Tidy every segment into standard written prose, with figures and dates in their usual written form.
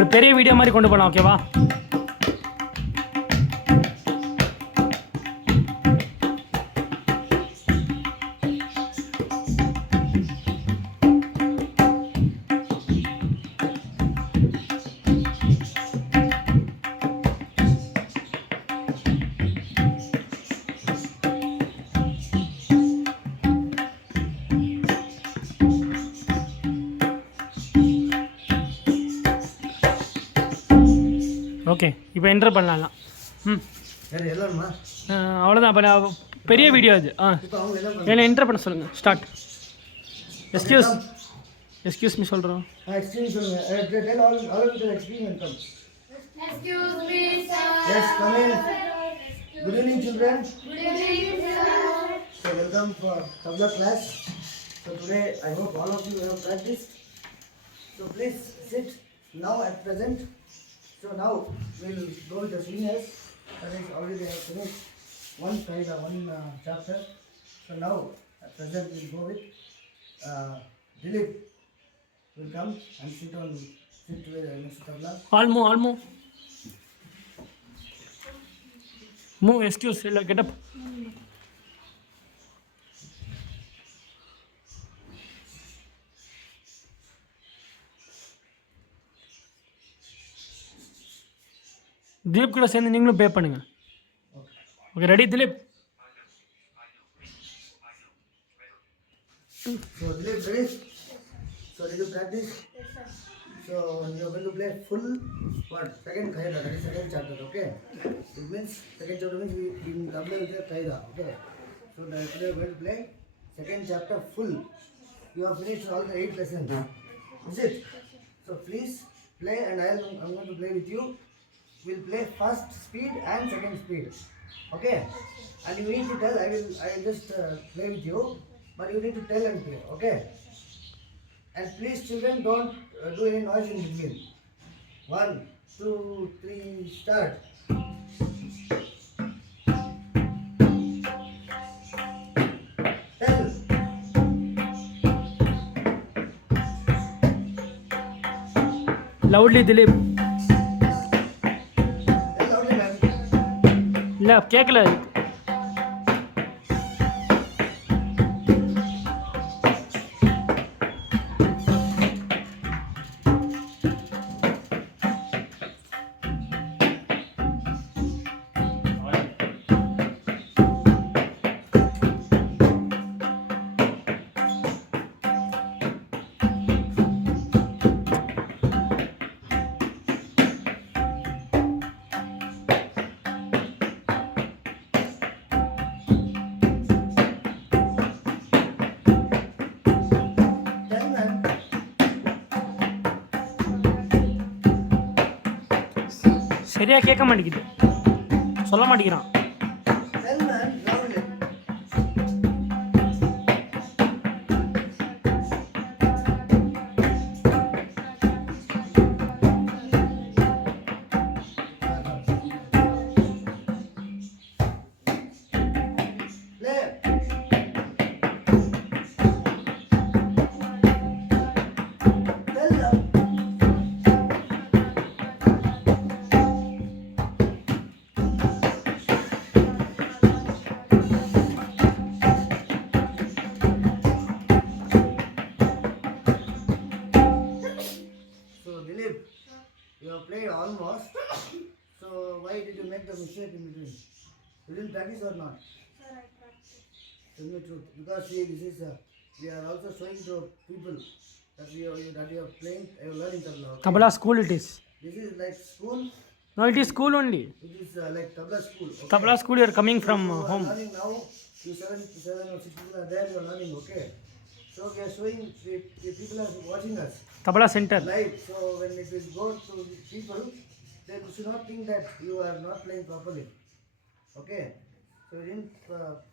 ஒரு பெரிய வீடியோ மாதிரி கொண்டு போகலாம். ஓகேவா? ஓகே, இப்போ என்டர் பண்ணலாம். அவ்வளோதான். அப்போ பெரிய வீடியோ அது. என்ன என்டர் பண்ண சொல்லுங்கள். ஸ்டார்ட். எஸ்கியூஸ் மீ சொல்கிறோம். Excuse me, sir. Yes, come in. Good evening, children. Good evening, sir. So welcome for tabla class. So today I hope all of you have practiced. So please sit now at present. So now we'll go with the seniors. That is already they have finished one chapter. So now at present we'll go with Dilip. Will come and sit next to tabla. Almo. Move, excuse, get up. Dilip கூட சேர்ந்து நீங்களும் பே பண்ணுங்க. Okay, ready Dilip? So Dilip, ready? So did you practice? Yes, sir. So you are going to play full second Qaida, that is second chapter, okay? It means second chapter means we in Tabla with the Qaida, okay? So today we are going to play second chapter full. You have finished all the 8 lessons, is it? So please play and I'm going to play with you. We'll play first speed and second speed, okay? And you need to tell. I will just play with you, but you need to tell and play, okay? And please children, don't do any noise in between. 1, 2, 3, start. Tell. Loudly Dilip. Tell loudly, ma'am. இல்லை, கேட்கல. Tell, ma'am. சரியாக கேட்க மாட்டேங்குது, சொல்ல மாட்டேங்கிறான். Tell, ma'am, loudly. Play. Tell, loud. So Dilip, you have played almost. So why did you make the mistake in between? You didn't practice or not? Sir, I practiced. Tell me the truth. Because see, this is we are also showing to people that you are playing, you are learning tabla. Okay? Tabla school it is. This is like school. No, it is school only. It is like tabla school. Okay? Tabla school, you are coming from You are home. learning now. You 7 or 6 people are there. You are learning. Okay. So we are showing the people are watching us. Tabla centre. Live. So when it will go to the people, they should not think that you are not playing properly. Okay. So you didn't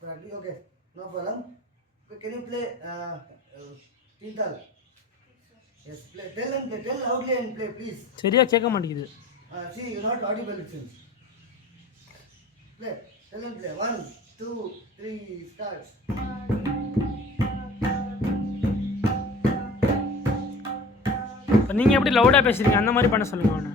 practice. Okay. No problem. Okay, can you play Tintal? Yes. Play. Tell and play. Tell loudly and play, please. சரியாக கேட்க மாட்டேங்குது. See, you're not audible, it seems. Play. Tell and play. 1, 2, 3, start. நீங்கள் எப்படி லவுடாக பேசுகிறீங்க அந்த மாதிரி பண்ண சொல்லுங்கள் அவனை.